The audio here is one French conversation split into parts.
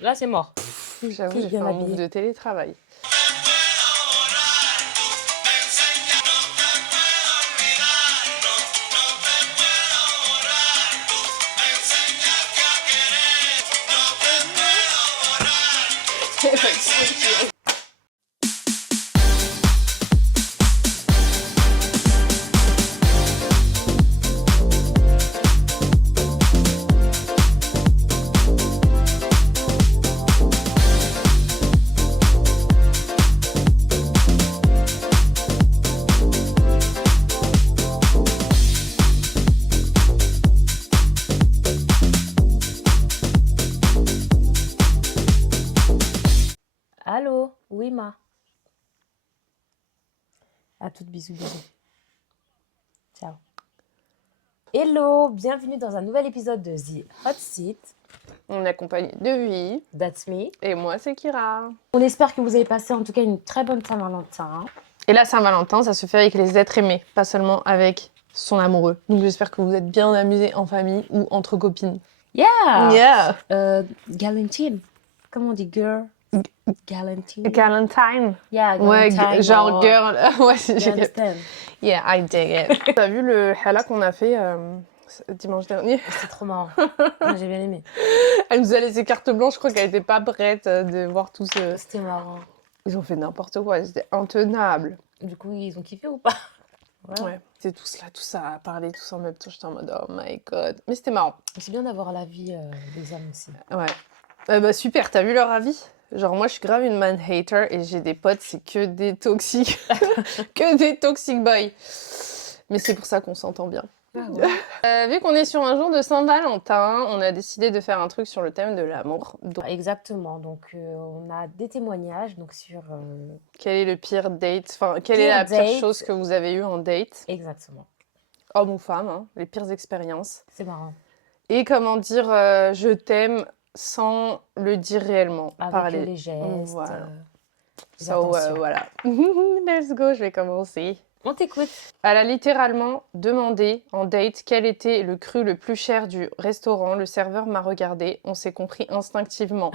Là, c'est mort. J'avoue, Qui est j'ai fait bien un move habillé. de télétravail. Allô? Oui, ma. À toutes, bisous, bisous. Ciao. Hello, bienvenue dans un nouvel épisode de The Hot Seat. On est accompagné de Vie. That's me. Et moi, c'est Kira. On espère que vous avez passé en tout cas une très bonne Saint-Valentin. Et la Saint-Valentin, ça se fait avec les êtres aimés, pas seulement avec son amoureux. Donc j'espère que vous êtes bien amusés en famille ou entre copines. Yeah! Yeah! Galantine. Comment on dit girl? Galantine. Galentine. Yeah, Ouais, Galantine. genre or- girl. Ouais, You j'ai understand? Yeah, I dig it. T'as vu le hala qu'on a fait dimanche dernier? C'est trop marrant. Moi, j'ai bien aimé. Elle nous a laissé carte blanche, je crois qu'elle était pas prête de voir tout ce... C'était marrant. Ils ont fait n'importe quoi, c'était intenable. Du coup, ils ont kiffé ou pas? Ouais, c'est tout cela, tout ça, à parler tous en même temps, j'étais en mode oh my god. Mais c'était marrant. C'est bien d'avoir l'avis des hommes aussi. Ouais. Bah super, t'as vu leur avis? Genre moi je suis grave une man hater et j'ai des potes, c'est que des toxiques. Que des toxic boys. Mais c'est pour ça qu'on s'entend bien. Ah ouais. Vu qu'on est sur un jour de Saint-Valentin, on a décidé de faire un truc sur le thème de l'amour. Donc, Exactement. Donc, on a des témoignages donc sur... quel est le pire date? Enfin, quelle Pire est la pire date. chose que vous avez eue en date? Exactement. Homme ou femme, hein, les pires expériences. C'est marrant. Et comment dire je t'aime sans le dire réellement. Avec Parler. les gestes, Voilà. les So, attentions. voilà. Let's go, je vais commencer. On t'écoute. Elle a littéralement demandé en date quel était le cru le plus cher du restaurant. Le serveur m'a regardé, on s'est compris instinctivement.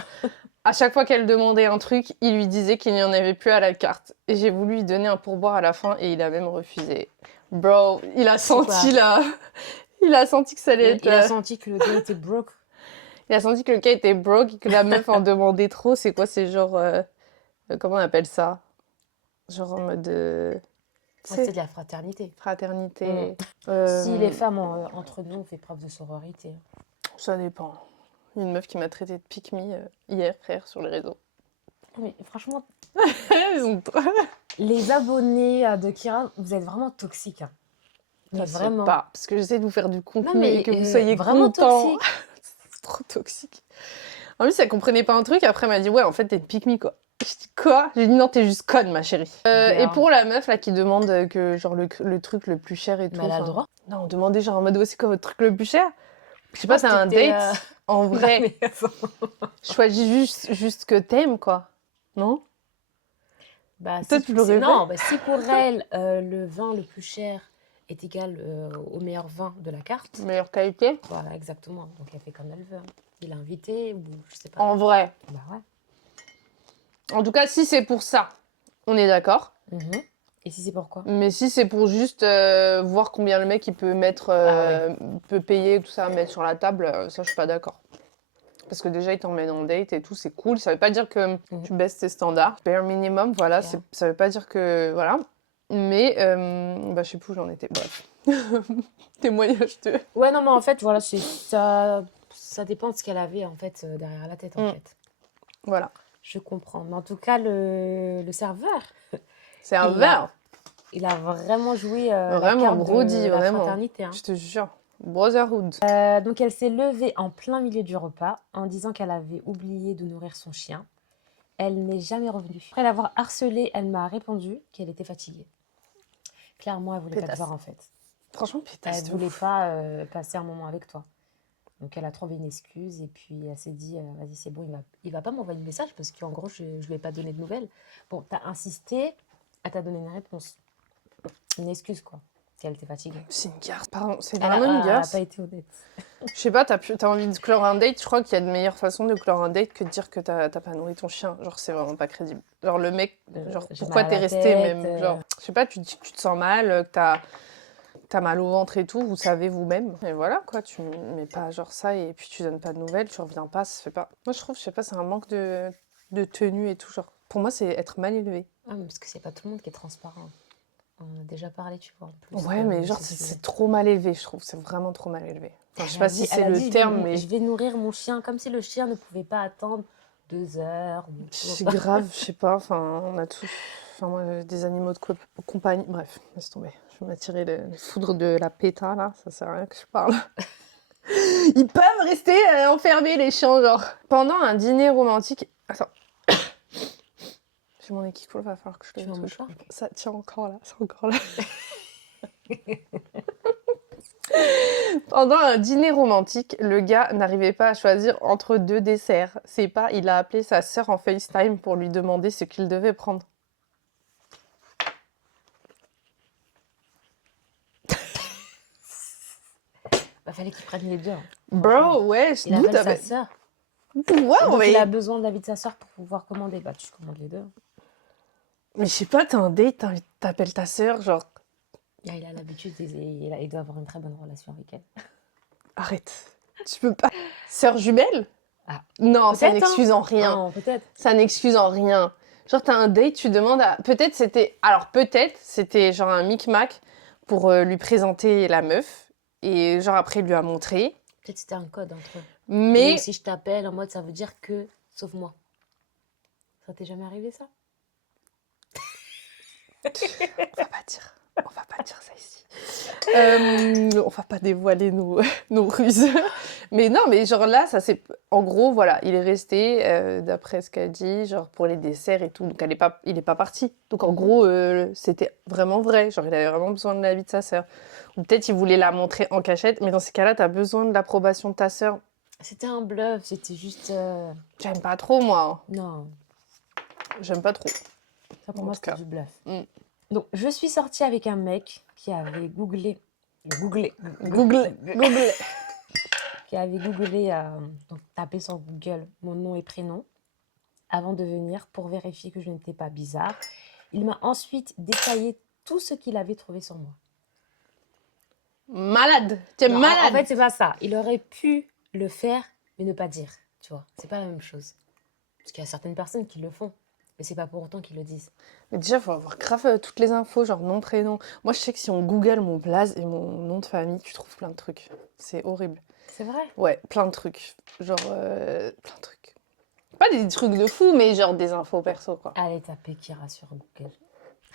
À chaque fois qu'elle demandait un truc, il lui disait qu'il n'y en avait plus à la carte. Et j'ai voulu lui donner un pourboire à la fin et il a même refusé. Bro, il a senti là. Il a senti que ça allait être... Il a senti que le gars était broke. Il a senti que le gars était broke et que la meuf en demandait trop. C'est quoi? C'est genre... comment on appelle ça? Genre en mode... C'est de la fraternité. fraternité. Si les femmes, entre nous, on fait preuve de sororité. Ça dépend. Il y a une meuf qui m'a traité de pick me hier, frère, sur les réseaux. Mais franchement, Ils ont... les abonnés de Kira, vous êtes vraiment toxiques. Hein. Je Mais sais vraiment. pas, parce que j'essaie de vous faire du contenu Non, mais et que vous soyez vraiment contents. toxique. C'est trop toxique. En plus, elle comprenait pas un truc, après elle m'a dit ouais, en fait, t'es pick me, quoi. Je dis quoi? J'ai dit non, t'es juste conne, ma chérie. Et pour la meuf là qui demande que genre le truc le plus cher et tout. Mais elle a le droit. Non, on demandait genre en mode ouais, c'est quoi votre truc le plus cher? Je sais pas, c'est un date. En vrai, choisis juste que t'aimes, quoi. Non? Bah, Toi, tu l'aurais fait? non, bah, si pour elle, le vin le plus cher est égal au meilleur vin de la carte, Meilleure qualité? voilà, exactement. Donc elle fait comme elle veut. Hein. Il a invité ou je sais pas. En vrai. Bah ouais. En tout cas, si c'est pour ça, on est d'accord. Mhm. Et si c'est pourquoi? Mais si c'est pour juste voir combien le mec il peut mettre, peut payer tout ça, mettre sur la table, ça je suis pas d'accord. Parce que déjà il t'emmène en date et tout, c'est cool. Ça veut pas dire que tu baisses tes standards. Bare minimum, voilà, Yeah. ça veut pas dire que. Voilà. Mais bah, je sais plus où j'en étais. Bref. Témoignage de. Ouais, non, mais en fait, voilà, ça dépend de ce qu'elle avait en fait derrière la tête en fait. Voilà. Je comprends. Mais en tout cas, le serveur, C'est un verre. il a vraiment joué Vraiment, la carte Brody, de la vraiment. fraternité. Hein. Je te jure. Brotherhood. Donc elle s'est levée en plein milieu du repas en disant qu'elle avait oublié de nourrir son chien. Elle n'est jamais revenue. Après l'avoir harcelée, elle m'a répondu qu'elle était fatiguée. Clairement, elle voulait pas te Pétasse. voir en fait. Franchement, pétasse. Elle voulait pas passer un moment avec toi. Donc elle a trouvé une excuse et puis elle s'est dit vas-y c'est bon, il va pas m'envoyer de message parce qu'en gros je lui ai pas donné de nouvelles. Bon, t'as insisté, elle t'a donné une réponse. Une excuse quoi. qu'elle était fatiguée. C'est une garce. Pardon, c'est Elle vraiment une a garce. pas été honnête. Je sais pas, t'as envie de clore un date, je crois qu'il y a de meilleures façons de clore un date que de dire que t'as pas nourri ton chien. Genre, c'est vraiment pas crédible. Genre, le mec, genre, J'ai pourquoi mal à t'es la resté tête, même Genre, je sais pas, tu dis que tu te sens mal, que t'as mal au ventre et tout, vous savez vous-même. Et voilà, quoi, tu mets pas genre ça et puis tu donnes pas de nouvelles, tu reviens pas, ça se fait pas. Moi, je trouve, je sais pas, c'est un manque de tenue et tout, genre. Pour moi, c'est être mal élevé. Ah, mais parce que c'est pas tout le monde qui est transparent. On a déjà parlé, tu vois, en plus. Ouais, mais de genre, ce sujet. c'est trop mal élevé, je trouve. C'est vraiment trop mal élevé. Enfin, je sais Elle pas a si dit- c'est elle a le dit, terme, mais je vais nourrir mon chien comme si le chien ne pouvait pas attendre 2 heures. ou- c'est grave, je sais pas. Enfin, on a tous. Enfin, moi, des animaux de compagnie. Bref, laisse tomber. Je vais m'attirer les foudres de la péta, là. Ça sert à rien que je parle. Ils peuvent rester enfermés, les chiens, genre. Pendant un dîner romantique. Attends. J'ai mon nez qui coule, va falloir que je Tu le veux un touche. mouchoir? Ça tient encore là, c'est encore là. Pendant un dîner romantique, le gars n'arrivait pas à choisir entre 2 desserts. C'est pas, il a appelé sa sœur en FaceTime pour lui demander ce qu'il devait prendre. Bah, fallait qu'il prenne les deux. Hein. Bro, ouais, je Il doute appelle sa avec. sœur. Ouais, Donc il a mais. besoin de l'avis de sa sœur pour pouvoir commander. Bah, tu commandes les deux. Mais je sais pas, t'as un date, t'appelles ta sœur, genre. Ah, il a l'habitude, il doit avoir une très bonne relation avec elle. Arrête. Tu peux pas. Sœur jumelle? Ah. Non, ça Peut-être, hein. n'excuse en rien. Non, peut-être. Ça n'excuse en rien. Genre, t'as un date, tu demandes à. Peut-être c'était. Alors, peut-être c'était genre un micmac pour lui présenter la meuf. Et genre, après, il lui a montré. Peut-être c'était un code entre eux. Mais. Ou si je t'appelle en mode ça veut dire que, sauf moi. Ça t'est jamais arrivé ça? On va pas dire. On va pas dire ça ici. On va pas dévoiler nos ruses. Mais non, mais genre là, ça c'est. En gros, voilà, il est resté, d'après ce qu'elle dit, genre pour les desserts et tout. Donc il est pas parti. Donc en gros, c'était vraiment vrai. Genre il avait vraiment besoin de l'avis de sa sœur. Ou peut-être il voulait la montrer en cachette. Mais dans ces cas-là, t'as besoin de l'approbation de ta sœur. C'était un bluff, c'était juste. J'aime pas trop, moi. Non, J'aime pas trop. ça pour En moi tout c'était cas. du bluff. Mm. Donc je suis sortie avec un mec qui avait Google. qui avait googlé, donc tapé sur Google mon nom et prénom avant de venir pour vérifier que je n'étais pas bizarre. Il m'a ensuite détaillé tout ce qu'il avait trouvé sur moi. Malade. T'es Non, malade. en fait, c'est pas ça. Il aurait pu le faire, mais ne pas dire. Tu vois, c'est pas la même chose. Parce qu'il y a certaines personnes qui le font, mais c'est pas pour autant qu'ils le disent. Mais déjà, il faut avoir grave toutes les infos, genre nom, prénom. Moi, je sais que si on Google mon blaze et mon nom de famille, tu trouves plein de trucs. C'est horrible. C'est vrai. Ouais, plein de trucs. Genre, plein de trucs. Pas des trucs de fou, mais genre des infos perso, quoi. Allez taper Kira sur Google.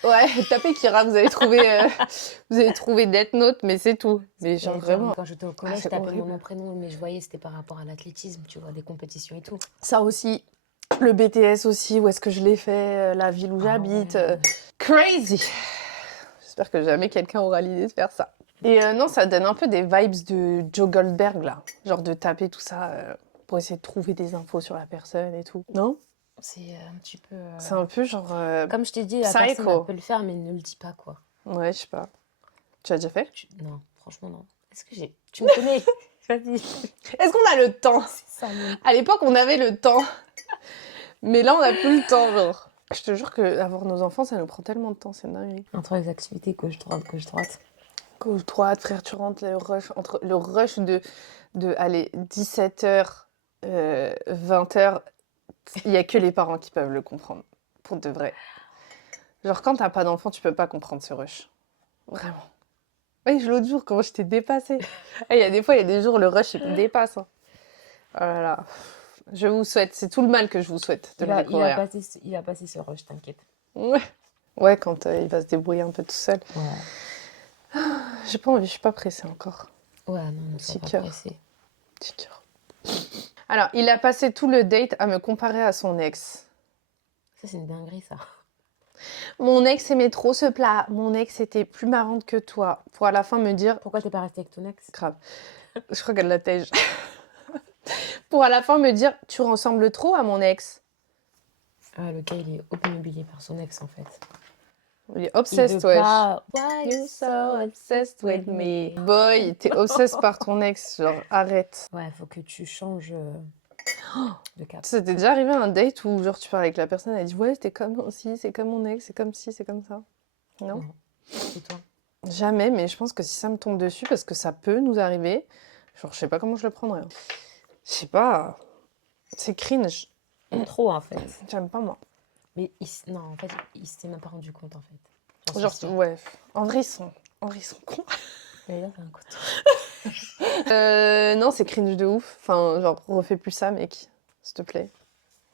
Ouais, tapez Kira, vous avez trouvé Death Note, mais c'est tout. Mais genre vraiment, Quand j'étais au collège, je c'est tapais mon horrible. nom, prénom, mais je voyais c'était par rapport à l'athlétisme, tu vois, des compétitions et tout. Ça aussi. Le BTS aussi, où est-ce que je l'ai fait, la ville où j'habite. Ouais. Crazy. J'espère que jamais quelqu'un aura l'idée de faire ça. Et non, ça donne un peu des vibes de Joe Goldberg, là. Genre de taper tout ça pour essayer de trouver des infos sur la personne et tout. Non? C'est un petit peu. C'est un peu genre... Comme je t'ai dit, la psycho. personne elle peut le faire, mais ne le dis pas quoi. Ouais, je sais pas. Tu as déjà fait? Non, franchement non. Est-ce que j'ai. Tu me connais? Vas-y. Est-ce qu'on a le temps? C'est ça, mais... À l'époque, on avait le temps. Mais là, on n'a plus le temps, genre. Je te jure qu'avoir nos enfants, ça nous prend tellement de temps, c'est dingue. Entre les activités gauche-droite, gauche-droite. Gauche, droite, frère, tu rentres, entre le rush de allez, 17h, 20h, il n'y a que les parents qui peuvent le comprendre, pour de vrai. Genre, quand t'as pas d'enfant, tu peux pas comprendre ce rush. Vraiment. Oui, l'autre jour, comment je t'ai dépassée. Il y a des fois, il y a des jours, le rush, il me dépasse. Hein. Oh là là. Je vous souhaite, c'est tout le mal que je vous souhaite de le découvrir. Il a passé ce rush, t'inquiète. Ouais. Ouais, quand il va se débrouiller un peu tout seul. Ouais. J'ai pas envie, je suis pas pressée encore. Ouais, non, ne sois Petit pas cœur. pressée. Petit cœur. Alors, il a passé tout le date à me comparer à son ex. Ça, c'est une dinguerie, ça. Mon ex aimait trop ce plat. Mon ex était plus marrante que toi. Pour à la fin me dire... Pourquoi t'es pas restée avec ton ex? Grave. Je crois qu'elle la tège. Pour à la fin me dire, tu ressembles trop à mon ex. Ah, le gars, il est obnubilé par son ex, en fait. Il est Il obsessed, veut wesh. pas. Why You're you so so obsessed with me. Boy, t'es obsessed par ton ex, genre arrête. Ouais, faut que tu changes de cap. Ça t'est déjà arrivé un date où genre tu parles avec la personne, elle dit ouais, c'était comme si, c'est comme mon ex, c'est comme si, c'est comme ça. Non? Non. C'est toi. Jamais, mais je pense que si ça me tombe dessus, parce que ça peut nous arriver, genre je sais pas comment je le prendrais. Je sais pas, c'est cringe. Trop, en fait. J'aime pas moi. Mais non, en fait, il s'était même pas rendu compte, en fait. J'en Genre, suis sûre. ouais, en vrai, ils sont cons. Mais là, c'est un couteau. Non, c'est cringe de ouf. Enfin, genre, refais plus ça, mec. S'il te plaît.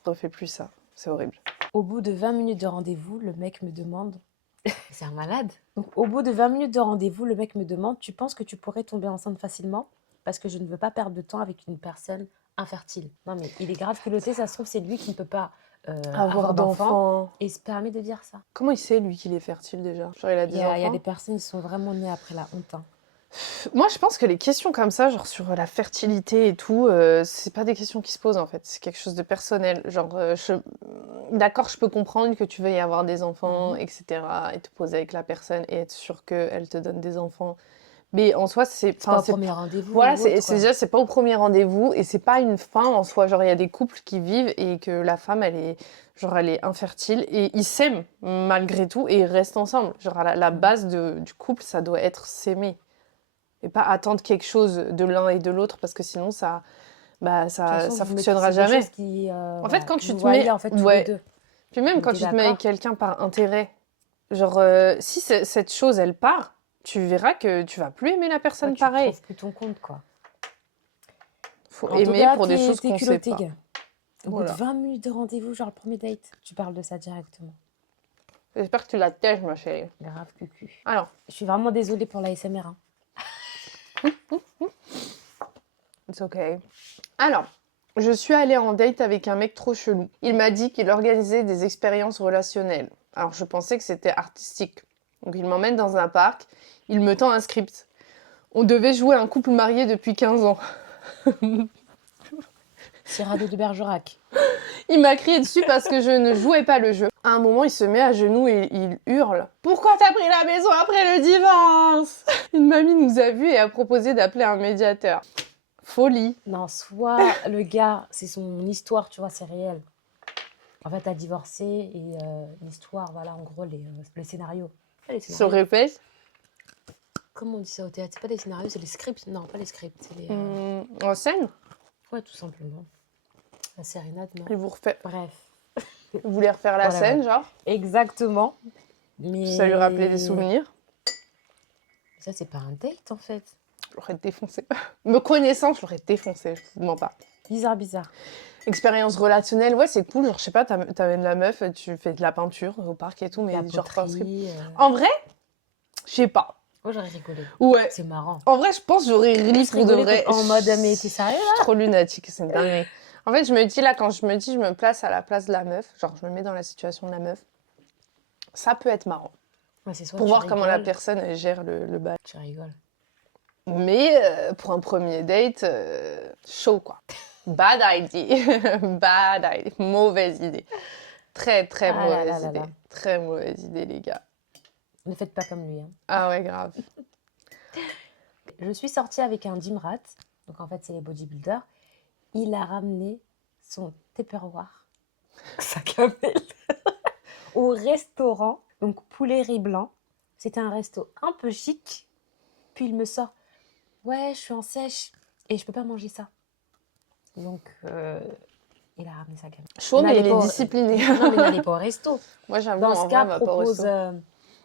Refais plus ça. C'est horrible. Au bout de 20 minutes de rendez-vous, le mec me demande... C'est un malade. Donc, au bout de 20 minutes de rendez-vous, le mec me demande, tu penses que tu pourrais tomber enceinte facilement? Parce que je ne veux pas perdre de temps avec une personne infertile. Non, mais il est grave culotté, ça se trouve, c'est lui qui ne peut pas avoir d'enfant. Et il se permet de dire ça. Comment il sait, lui, qu'il est fertile déjà? Genre, il a Il des y a enfants? des personnes qui sont vraiment nées après la honte. Hein. Moi, je pense que les questions comme ça, genre sur la fertilité et tout, c'est pas des questions qui se posent en fait. C'est quelque chose de personnel. Genre, d'accord, je peux comprendre que tu veuilles avoir des enfants, etc. Et te poser avec la personne et être sûr qu'elle te donne des enfants. Mais en soi, c'est pas au premier rendez-vous. Voilà, ou autre, c'est déjà, c'est pas au premier rendez-vous et c'est pas une fin en soi. Genre, il y a des couples qui vivent et que la femme, elle est infertile et ils s'aiment malgré tout et ils restent ensemble. Genre, la base du couple, ça doit être s'aimer. Et pas attendre quelque chose de l'un et de l'autre parce que sinon ça fonctionnera jamais. En fait, quand tu te mets, en fait, tous les deux. Puis même Vous quand étiez tu te mets avec d'accord? quelqu'un par intérêt, genre si cette chose elle part, tu verras que tu vas plus aimer la personne Ouais, tu pareil. trouves plus ton compte, quoi. Faut En tout aimer cas, pour des choses t'es qu'on sait culotté, pas. gars. Au bout Voilà. de 20 minutes de rendez-vous, genre le premier date, tu parles de ça directement. J'espère que tu la tèches, ma chérie. Grave cucu. Alors, Je suis vraiment désolée pour la SMR. Hein. it's okay. Alors, je suis allée en date avec un mec trop chelou. Il m'a dit qu'il organisait des expériences relationnelles. Alors, je pensais que c'était artistique. Donc, il m'emmène dans un parc. Il me tend un script. On devait jouer un couple marié depuis 15 ans. Cyrano de Bergerac. Il m'a crié dessus parce que je ne jouais pas le jeu. À un moment, il se met à genoux et il hurle. « Pourquoi t'as pris la maison après le divorce ?» Une mamie nous a vus et a proposé d'appeler un médiateur. Folie. Non, soit le gars, c'est son histoire, tu vois, c'est réel. En fait, t'as divorcé et l'histoire, voilà, en gros, les scénarios. Pas les Se scénarios. répète. Comment on dit ça au théâtre? C'est pas des scénarios, c'est les scripts. Non, pas les scripts, c'est les... En scène. Ouais, tout simplement. La sérénade, non. Et vous refait... Bref. Vous voulez refaire la Voilà, scène, ouais. genre. Exactement. Mais... Ça lui rappelait des souvenirs. Ça, c'est pas un date, en fait. Je l'aurais défoncé. Me connaissant, je l'aurais défoncé, je vous mens pas. Bizarre, bizarre. Expérience relationnelle, ouais, c'est cool. Genre, je sais pas, t'amènes la meuf, tu fais de la peinture au parc et tout, mais La genre pas un script. poterie, En vrai, je sais pas. Moi, j'aurais rigolé. Ouais. C'est marrant. En vrai, je pense que j'aurais ri Plus pour de rigoler vrai. en mode, mais t'es sérieux, là? Trop lunatique, c'est une dinguerie. En fait, je me dis là, quand je me dis, je me place à la place de la meuf, genre je me mets dans la situation de la meuf, ça peut être marrant. Ouais, c'est soit Pour tu voir comment la rigoles, personne elle gère le bail. tu rigoles. Mais pour un premier date, chaud quoi. Bad idea. Bad idea. Mauvaise idée. Très, très Ah là mauvaise là là idée. là. Très mauvaise idée, les gars. Ne faites pas comme lui. Hein. Ah ouais, grave. Je suis sortie avec un gym rat. Donc, en fait, c'est les bodybuilders. Il a ramené son Tupperware, sac à mail, au restaurant. Donc, poulet riz blanc. C'était un resto un peu chic. Puis, il me sort, ouais, je suis en sèche et je peux pas manger ça. Donc, il a ramené sa gamme. Chaud, mais il N'allez est pas au- discipliné. Non, mais n'allez pas au resto. Moi, j'avoue, Dans en ce vrai, cas, on va pas au propose... resto.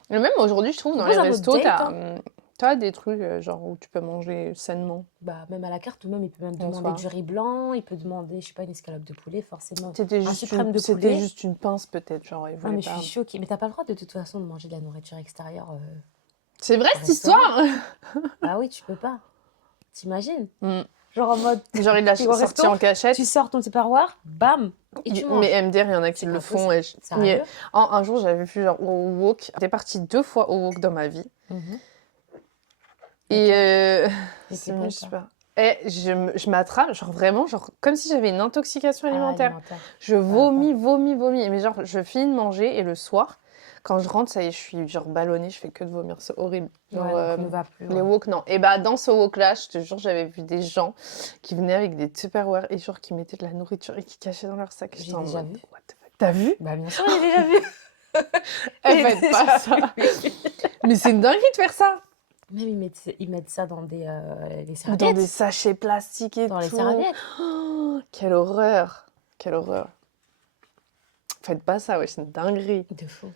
Mais même aujourd'hui, je trouve, dans les propose un autre restos, date, t'as des trucs genre où tu peux manger sainement. bah, même à la carte, ou même il peut même Bonsoir. demander du riz blanc, il peut demander, je sais pas, une escalope de poulet, forcément. C'était Un juste, suprême de c'était poulet. juste une pince, peut-être. Genre, il Ah, voulait mais je pas. suis choquée. Mais t'as pas le droit de toute façon de manger de la nourriture extérieure. C'est vrai, au cette restaurant. histoire. Bah oui, tu peux pas. T'imagines? Mm. Genre en mode, Genre, il l'a tu vas au sorti resto, en cachette. tu sors ton Tupperware, bam, et tu manges. Mais MDR, il y en a qui C'est le pas font. possible. Et Sérieux? un jour, j'avais vu genre au wok. J'étais partie 2 fois au wok dans ma vie. Mhm. Et Et c'est c'est mieux, bon, je sais quoi. pas. Et je m'attrape, genre vraiment, genre comme si j'avais une intoxication Ah, alimentaire. alimentaire. Je va vomis. Mais genre, je finis de manger et le soir, Quand je rentre, ça y est, je suis genre ballonnée, je fais que de vomir, c'est horrible. Genre, Ouais, donc on ne va plus. les Ouais. wok, non. Et bah, dans ce wok-là, je te jure, j'avais vu des gens qui venaient avec des Tupperware et genre qui mettaient de la nourriture et qui cachaient dans leur sac. J'ai J'étais en déjà mode, vu. what the fuck. T'as vu? Bah bien sûr, j'ai déjà vu. Eh, J'ai faites pas déjà ça. vu. Mais c'est une dinguerie de faire ça. Même ils mettent ça dans les Ou dans serviettes. des sachets plastiques et Dans les tout. serviettes. Oh, quelle horreur. Quelle horreur. Faites pas ça, ouais, c'est une dinguerie. De fou.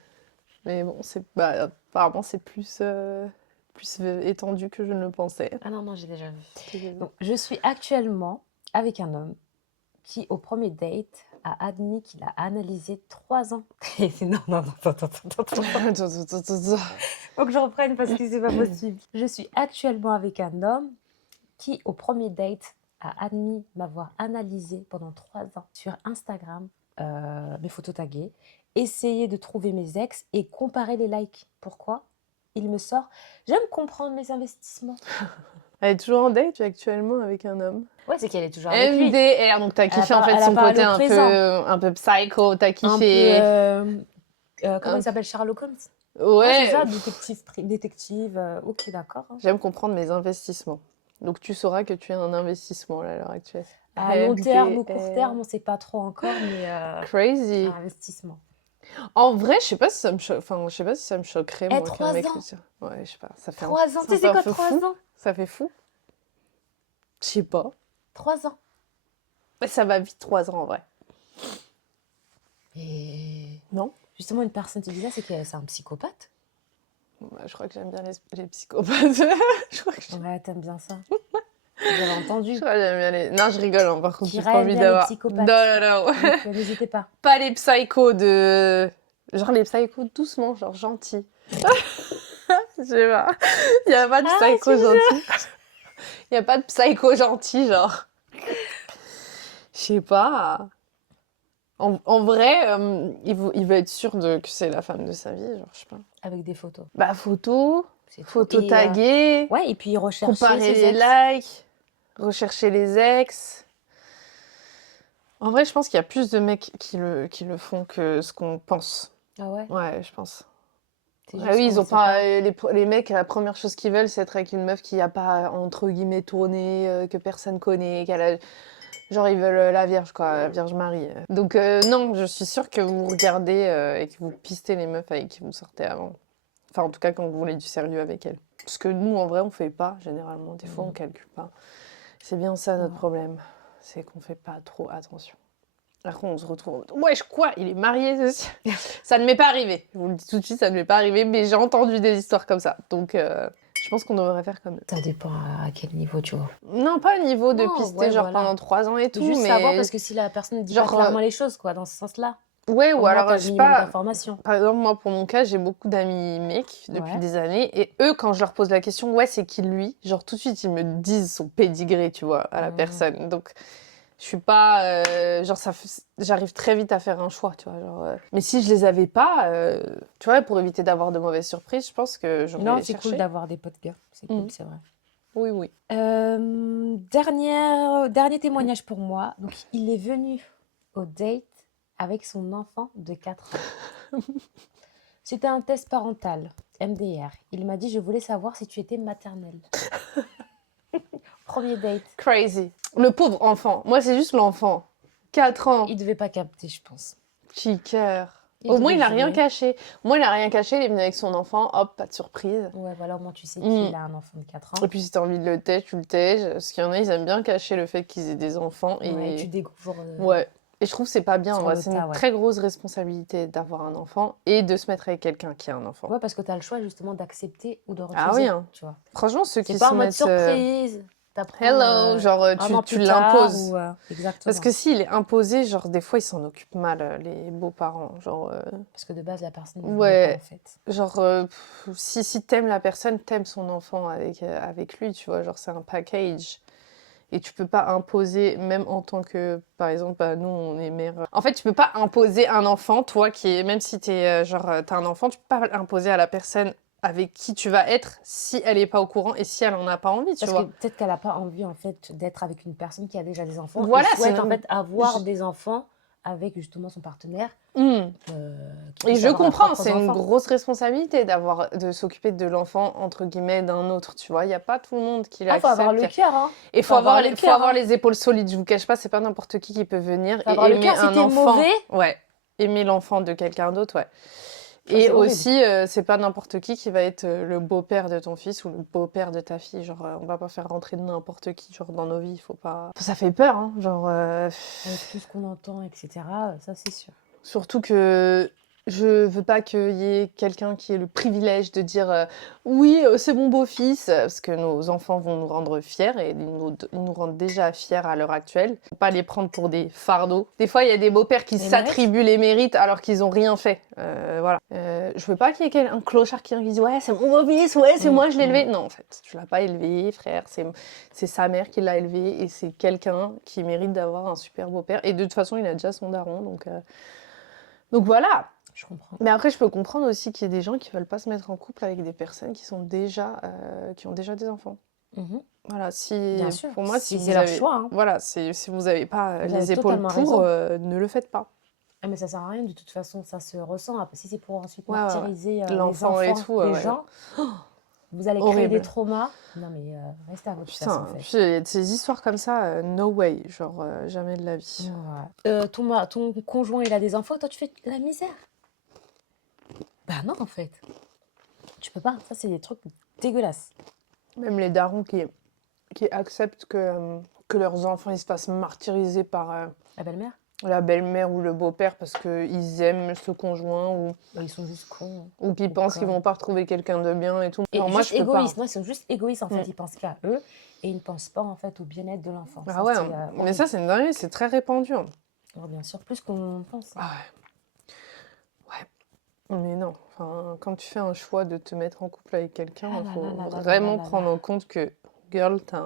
Mais bon, apparemment, c'est plus étendu que je ne le pensais. Ah non, non, j'ai déjà vu. Donc, je suis actuellement avec un homme qui, au premier date, a admis qu'il a analysé 3 ans. Non, non, non, attends. Faut que je reprenne parce que c'est pas possible. Je suis actuellement avec un homme qui, au premier date, a admis m'avoir analysé pendant 3 ans sur Instagram, mes photos taguées, essayer de trouver mes ex et comparer les likes. Pourquoi? Il me sort, j'aime comprendre mes investissements. Elle est toujours en date actuellement avec un homme. Ouais, c'est qu'elle est toujours avec lui. MDR, donc t'as kiffé en fait elle son parle côté au présent. un peu psycho, t'as Un kiffé. peu, comment Un il s'appelle, Sherlock Holmes? Ouais, c'est Ouais, ça, détective. Ok, d'accord. Hein. j'aime comprendre mes investissements. Donc tu sauras que tu es un investissement là, à l'heure actuelle. À long terme ou MDR. court terme, on sait pas trop encore, mais Crazy. un investissement. En vrai, je sais pas si ça me je sais pas si ça me choquerait moi qu'un 3 mec ans. le dise. Ouais, je sais pas, ça fait 3 ans, tu sais c'est un quoi peu 3 fou. ans? Ça fait fou. Je sais pas. 3 ans. Mais ça va vite 3 ans en vrai. Et Non? justement, une personne te dit ça, c'est que c'est un psychopathe. Bah, je crois que j'aime bien les psychopathes. je crois que je... Ouais, t'aimes bien ça. J'avais entendu. je crois que j'aime bien les... Non, je rigole, hein, par contre, Qui j'ai pas envie bien les d'avoir... psychopathes. Non, non, non. Donc, n'hésitez pas. Pas les psychos de... Genre les psychos doucement, genre gentils. Je sais pas. Il y a pas de psycho gentil. Il y a pas de psycho gentil, genre. Je sais pas. En vrai, il veut être sûr que c'est la femme de sa vie, genre, je sais pas. Avec des photos. Bah, photo Et, taguée, ouais, et puis rechercher comparer ses les ex. likes, rechercher les ex. En vrai, je pense qu'il y a plus de mecs qui le font que ce qu'on pense. Ah ouais? Ouais, je pense. C'est Ah juste oui, qu'on ils ont sait pas... Les mecs, la première chose qu'ils veulent, c'est être avec une meuf qui a pas, entre guillemets, tourné, que personne connaît, qu'elle a... Genre, ils veulent la Vierge, quoi, la Vierge Marie. Donc, non, je suis sûre que vous regardez et que vous pistez les meufs avec qui vous sortez avant. Enfin, en tout cas, quand vous voulez du sérieux avec elles. Parce que nous, en vrai, on fait pas, généralement. Des fois, on calcule pas. C'est bien ça, notre problème. C'est qu'on fait pas trop attention. Après, on se retrouve... Wesh, quoi? Il est marié, ceci. Ça ne m'est pas arrivé. Je vous le dis tout de suite, ça ne m'est pas arrivé, mais j'ai entendu des histoires comme ça. Donc, je pense qu'on devrait faire comme eux. Ça dépend à quel niveau, tu vois. Non, pas au niveau de Non, pister, ouais, genre voilà. pendant 3 ans et tout, Juste mais... savoir, parce que si la personne dit genre, pas clairement les choses, quoi, dans ce sens-là. Ouais, Au ou moins, alors, t'as je le sais minimum pas... d'informations. Par exemple, moi, pour mon cas, j'ai beaucoup d'amis mecs depuis Ouais. des années. Et eux, quand je leur pose la question, ouais, c'est qui lui? Genre, tout de suite, ils me disent son pédigré, tu vois, à la personne. Donc, je suis pas... genre, j'arrive très vite à faire un choix, tu vois. Genre, mais si je les avais pas, tu vois, pour éviter d'avoir de mauvaises surprises, je pense que j'aurais Non, les c'est chercher. cool d'avoir des potes gars. C'est cool, c'est vrai. Oui, oui. Dernier témoignage pour moi. Donc, il est venu au date avec son enfant de 4 ans. C'était un test parental, MDR. Il m'a dit, je voulais savoir si tu étais maternelle. Premier date. Crazy. Le pauvre enfant. Moi, c'est juste l'enfant. 4 ans. Il devait pas capter, je pense. Petit cœur. Il Au moins, devait il a rien jouer. caché. Moi, il a rien caché. Il est venu avec son enfant. Hop, pas de surprise. Ouais, voilà, au moins tu sais qu'il a un enfant de 4 ans. Et puis, si t'as envie de le tège, tu le tèges. Parce qu'il y en a, ils aiment bien cacher le fait qu'ils aient des enfants. Ouais, tu découvres. Ouais. Et je trouve que c'est pas bien. Sur Moi, le c'est tas, une ouais. très grosse responsabilité d'avoir un enfant et de se mettre avec quelqu'un qui a un enfant. Ouais, parce que tu as le choix justement d'accepter ou de refuser. Ah oui, hein. Tu vois. Franchement, ceux qui C'est pas se en mode mettent... surprise. T'apprends, Hello, genre un an tu plus tard, l'imposes. exactement. Parce que s'il est imposé, genre des fois ils s'en occupent mal, les beaux-parents. Genre, Parce que de base, la personne ne ouais. veut pas en fait. Genre, si t'aimes la personne, t'aimes son enfant avec lui, tu vois. Genre, c'est un package. Et tu peux pas imposer, même en tant que, par exemple, bah, nous, on est mère. En fait, tu peux pas imposer un enfant, toi, même si t'as un enfant, tu peux pas l'imposer à la personne avec qui tu vas être si elle est pas au courant et si elle en a pas envie, tu Parce vois. que peut-être qu'elle a pas envie en fait d'être avec une personne qui a déjà des enfants. Voilà, et souhaite c'est en même- fait avoir des enfants avec justement son partenaire. Hmm. Qui Et puisse je avoir leurs comprends, propres c'est une enfants. grosse responsabilité de s'occuper de l'enfant, entre guillemets, d'un autre, tu vois. Il n'y a pas tout le monde qui Ah, faut avoir le l'accepte. cœur, hein. Et Faut avoir le faut cœur, avoir hein. les épaules solides, je vous cache pas, c'est pas n'importe qui peut venir Faut et avoir le aimer cœur. Si un t'es enfant. mauvais, Ouais, aimer l'enfant de quelqu'un d'autre, ouais. ça, Et c'est horrible. aussi, c'est pas n'importe qui va être le beau-père de ton fils ou le beau-père de ta fille. Genre, on va pas faire rentrer n'importe qui genre, dans nos vies, il faut pas... Ça fait peur, hein, genre... Avec tout ce qu'on entend, etc., ça, c'est sûr. Surtout que je veux pas qu'il y ait quelqu'un qui ait le privilège de dire oui, c'est mon beau-fils, parce que nos enfants vont nous rendre fiers et ils nous rendent déjà fiers à l'heure actuelle. Faut pas les prendre pour des fardeaux. Des fois, il y a des beaux-pères qui Les s'attribuent les mérites alors qu'ils ont rien fait. Voilà. Je veux pas qu'il y ait un clochard qui dise ouais, c'est mon beau-fils, ouais, c'est moi, je l'ai élevé. Non, en fait, tu l'as pas élevé, frère. C'est sa mère qui l'a élevé et c'est quelqu'un qui mérite d'avoir un super beau-père. Et de toute façon, il a déjà son daron, donc voilà. Je comprends. Mais après, je peux comprendre aussi qu'il y ait des gens qui veulent pas se mettre en couple avec des personnes qui ont déjà des enfants. Mhm. Voilà, Bien sûr. pour moi, si c'est vous leur avez, choix, hein. voilà, si vous n'avez pas Vous les avez épaules totalement pour, raison. ne le faites pas. Ah, mais ça sert à rien, de toute façon, ça se ressent. Après, si c'est pour ensuite Ouais. martyriser les L'enfant enfants et tout, des ouais. gens, vous allez créer Horrible. des traumas. Non, mais restez à votre place, Putain, en fait. puis il y a ces histoires comme ça, no way, genre jamais de la vie. Ouais. Ton conjoint, il a des enfants, toi, tu fais de la misère. Bah non, en fait. Tu peux pas. Ça, c'est des trucs dégueulasses. Même les darons qui acceptent que leurs enfants ils se fassent martyriser par La belle-mère, la belle-mère ou le beau-père parce qu'ils aiment ce conjoint ou ils sont juste cons. ou qu'ils pensent qu'ils vont pas retrouver quelqu'un de bien et tout. Et Alors moi, juste je peux pas. égoïstes. Non, ils sont juste égoïstes, en fait. Mm. Ils pensent qu'à eux et ils ne pensent pas, en fait, au bien-être de l'enfant. Ah Ça, ouais, c'est, mais horrible. ça, c'est une dinguerie, c'est très répandu. Hein. Oh, bien sûr, plus qu'on pense. Ah ouais. Mais non, enfin, quand tu fais un choix de te mettre en couple avec quelqu'un, Ah il là faut là là là vraiment là là prendre là. en compte que, girl, t'as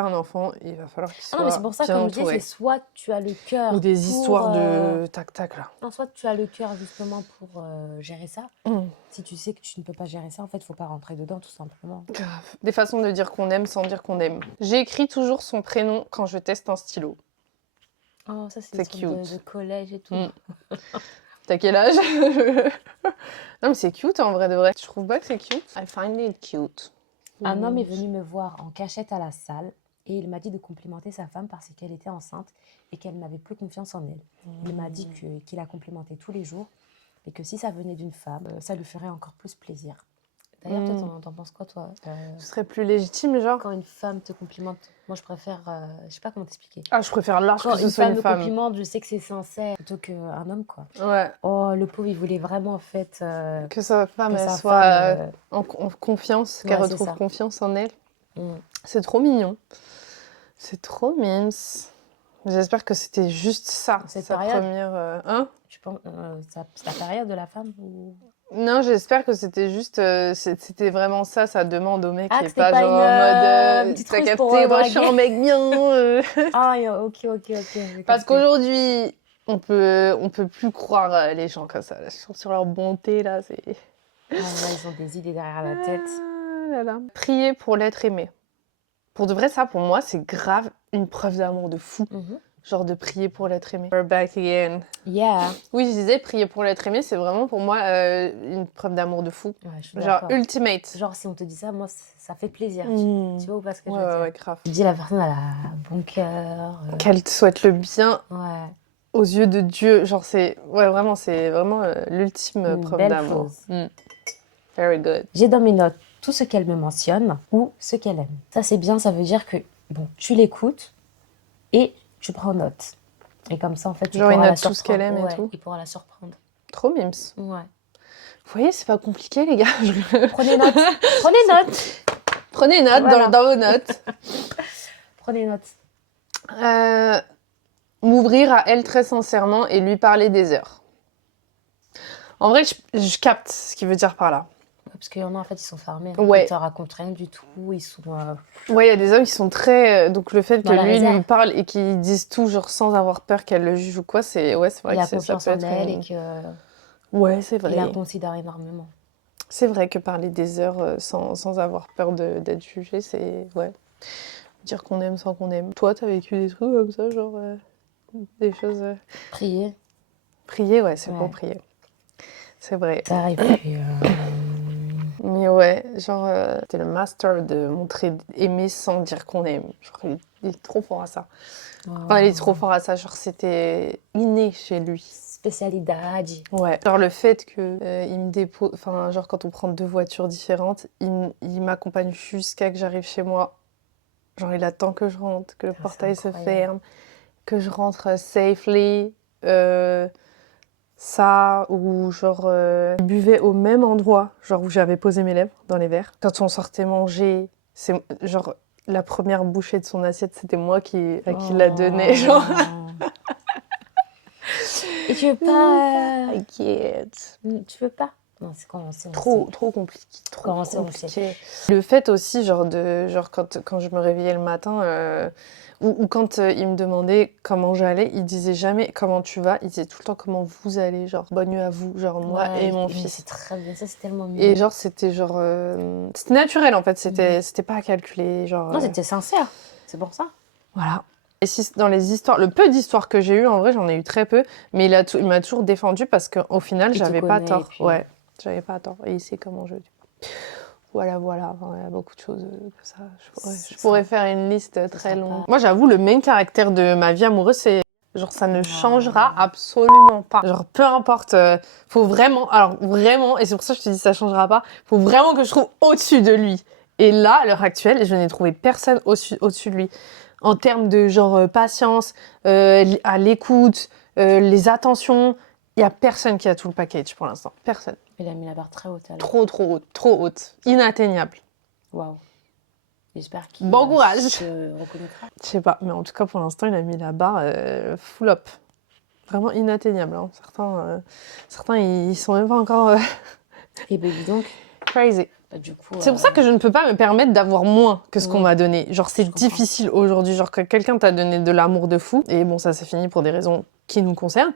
un enfant, il va falloir qu'il Ah non, mais c'est soit pour ça, bien comme je disais, c'est entouré. soit tu as le cœur Ou des pour... histoires de tac-tac, là. Non, soit tu as le cœur, justement, pour gérer ça. Mm. Si tu sais que tu ne peux pas gérer ça, en fait, il faut pas rentrer dedans, tout simplement. Grave. Des façons de dire qu'on aime sans dire qu'on aime. J'écris toujours son prénom quand je teste un stylo. Oh, ça, c'est C'est des trucs cute. de collège et tout. Mm. T'as quel âge? Non mais c'est cute en vrai de vrai. Je trouve pas que c'est cute. I find it cute. Un homme est venu me voir en cachette à la salle et il m'a dit de complimenter sa femme parce qu'elle était enceinte et qu'elle n'avait plus confiance en elle. Il m'a dit qu'il la complimentait tous les jours et que si ça venait d'une femme, ça lui ferait encore plus plaisir. D'ailleurs, toi, t'en penses quoi, toi Ce serait plus légitime, genre? Quand une femme te complimente, moi je préfère, je sais pas comment t'expliquer. Ah, je préfère large Quand que ce une soit femme une me femme. complimente, je sais que c'est sincère plutôt qu'un homme, quoi. Ouais. Oh, le pauvre, il voulait vraiment, en fait, Que sa femme, que elle sa soit femme... en confiance, qu'elle Ouais, c'est retrouve ça. confiance en elle. Mm. C'est trop mignon. C'est trop mimes. J'espère que c'était juste ça, Cette sa période. première... Hein? Je pense, c'est la période de la femme ou... Non, j'espère que c'était juste... c'était vraiment ça, sa demande au mec. Ah, Et que c'était pas pas genre une, en mode... petite T'as ruse capté, pour moi je suis un draguer. mec bien. Ah, ok. J'ai Parce capté. qu'aujourd'hui, on peut plus croire les gens comme ça. Là. Sur leur bonté, là, c'est... Ah, là, ils ont des idées derrière la tête. Ah là là. Prier pour l'être aimé. Pour de vrai, ça, pour moi, c'est grave une preuve d'amour de fou. Mhm. Genre de prier pour l'être aimé. We're back again. Yeah. Oui, je disais, prier pour l'être aimé, c'est vraiment pour moi une preuve d'amour de fou. Ouais, je suis Genre d'accord. ultimate. Genre, si on te dit ça, moi, ça fait plaisir. Mmh. Tu vois ou pas ce que je Ouais, veux dire? ouais, grave. Tu dis la personne, elle a bon cœur. Qu'elle te souhaite le bien Ouais. aux yeux de Dieu. Genre, c'est vraiment l'ultime Une preuve belle d'amour. chose. Mm. Very good. J'ai dans mes notes tout ce qu'elle me mentionne ou ce qu'elle aime. Ça, c'est bien, ça veut dire que, bon, tu l'écoutes et tu prends note. Et comme ça, en fait, tu Genre, il pourras la note tout ce qu'elle surprendre. aime et Ouais, tout. il pourra la surprendre. Trop mimes. Ouais. Vous voyez, c'est pas compliqué, les gars. Prenez note. Prenez note. Prenez note Voilà. dans vos notes. Prenez note. M'ouvrir à elle très sincèrement et lui parler des heures. En vrai, je capte ce qu'il veut dire par là. Parce qu'il y en a, en fait, ils sont fermés. Ouais. Ils te racontent rien du tout. Ils sont... Ouais, il y a des hommes qui sont très... donc le fait que Dans la lui réserve. lui parle et qu'il dise tout genre sans avoir peur qu'elle le juge ou quoi, c'est vrai il a que ça confiance peut en être elle une... et que Ouais, c'est il vrai. la considère énormément. C'est vrai que parler des heures sans avoir peur d'être jugé, c'est... Ouais. Dire qu'on aime sans qu'on aime. Toi, t'as vécu des trucs comme ça, genre... des choses. Prier. Prier, ouais, c'est Ouais. pour prier. C'est vrai. Ça, et puis... Mais ouais, genre, c'était le master de montrer aimer sans dire qu'on aime. Genre, il est trop fort à ça. Enfin, il est trop fort à ça. Genre, c'était inné chez lui. Spécialidade. Ouais. Genre, le fait que il me dépose. Enfin, genre, quand on prend 2 voitures différentes, il m'accompagne jusqu'à que j'arrive chez moi. Genre, il attend que je rentre, que le c'est portail se incroyable. ferme, que je rentre safely. Ça, ou genre, il buvait au même endroit, genre où j'avais posé mes lèvres, dans les verres. Quand on sortait manger, c'est genre la première bouchée de son assiette, c'était moi à qui la donnais, genre. Et tu veux pas... T'inquiète. Tu veux pas? Non, c'est commencé, on Trop, sait. trop compliqué, trop Commencé, on compliqué. Le fait aussi, genre, quand je me réveillais le matin, ou quand il me demandait comment j'allais, il disait jamais comment tu vas, il disait tout le temps comment vous allez, genre, bonne nuit à vous, genre, moi Ouais, et mon mais fils. c'est très bien, ça c'est tellement mignon. Et genre, c'était genre. C'était naturel en fait, c'était pas calculé. Genre, Non, c'était sincère, c'est pour ça. voilà. Et si, dans les histoires, le peu d'histoires que j'ai eues, en vrai, j'en ai eu très peu, mais il m'a toujours défendu parce qu'au final, Il te j'avais pas connaît, et tort. puis- Ouais, j'avais pas tort. Et il sait comment je. Voilà, voilà. Enfin, il y a beaucoup de choses que ça. C'est Je pourrais ça. faire une liste très sympa. longue. Moi, j'avoue, le main caractère de ma vie amoureuse, c'est. Genre, ça ne Non. changera absolument pas. Genre, peu importe, faut vraiment, alors vraiment, et c'est pour ça que je te dis ça changera pas, faut vraiment que je trouve au-dessus de lui. Et là, à l'heure actuelle, je n'ai trouvé personne au-dessus de lui. En termes de genre patience, à l'écoute, les attentions, il y a personne qui a tout le package pour l'instant. Personne. Il a mis la barre très haute alors. Trop haute. Inatteignable. Waouh. J'espère qu'il Bon courage. se reconnaîtra. Je sais pas, mais en tout cas, pour l'instant, il a mis la barre full up. Vraiment inatteignable. Hein. Certains, ils sont même pas encore Et ben dis donc, crazy. bah, du coup... C'est pour ça que je ne peux pas me permettre d'avoir moins que ce qu'on m'a donné. Genre, c'est Je comprends. difficile aujourd'hui. Genre, que quelqu'un t'a donné de l'amour de fou. Et bon, ça, c'est fini pour des raisons qui nous concernent.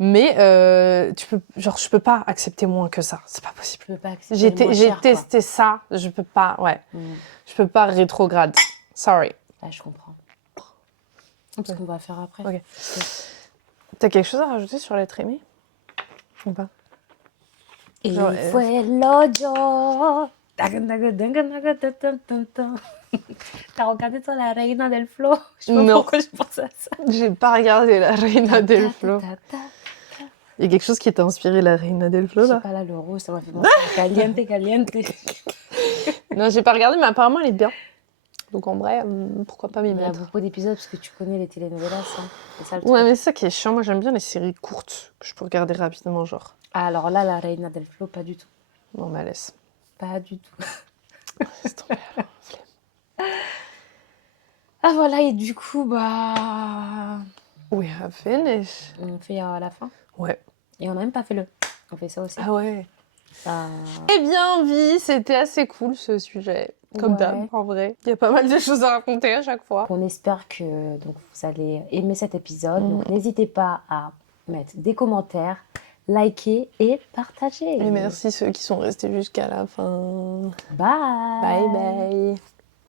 Mais je peux pas accepter moins que ça. C'est pas possible. Je peux pas accepter le moins J'ai cher, testé ça. Je peux pas, ouais. Je peux pas rétrograde. Sorry. quoi. Ouais, je comprends. C'est ce qu'on va faire après. Ok. T'as quelque chose à rajouter sur l'être aimé ou pas? Y Genre, fue l'odio. T'as regardé sur la Reina del Flow? Je sais pas Non. pourquoi je pense à ça. J'ai pas regardé la Reina del Flow. Il y a quelque chose qui t'a inspiré la Reina del Flow Je sais là? pas, là, le rouge, ça m'a fait penser à Caliente, Caliente. Non, j'ai pas regardé, mais apparemment elle est bien. Donc en vrai, pourquoi pas m'y Il y a mettre? beaucoup d'épisodes parce que tu connais les telenovelas. Hein. C'est ça le Ouais, truc. mais c'est ça qui est chiant. Moi j'aime bien les séries courtes que je peux regarder rapidement, genre. Ah, alors là, la Reina del Flow, pas du tout. Non, mais laisse. Pas du tout. Laisse tomber, alors. Ah voilà, et du coup, bah... We have finished. On fait à la fin. Ouais. Et on n'a même pas fait le... On fait ça aussi. Ah ouais. Ça... Eh bien, vie, c'était assez cool ce sujet. Comme Ouais. d'hab, en vrai. Il y a pas mal de choses à raconter à chaque fois. On espère que donc, vous allez aimer cet épisode. Donc n'hésitez pas à mettre des commentaires, liker et partager. Et merci ceux qui sont restés jusqu'à la fin. Bye. Bye bye.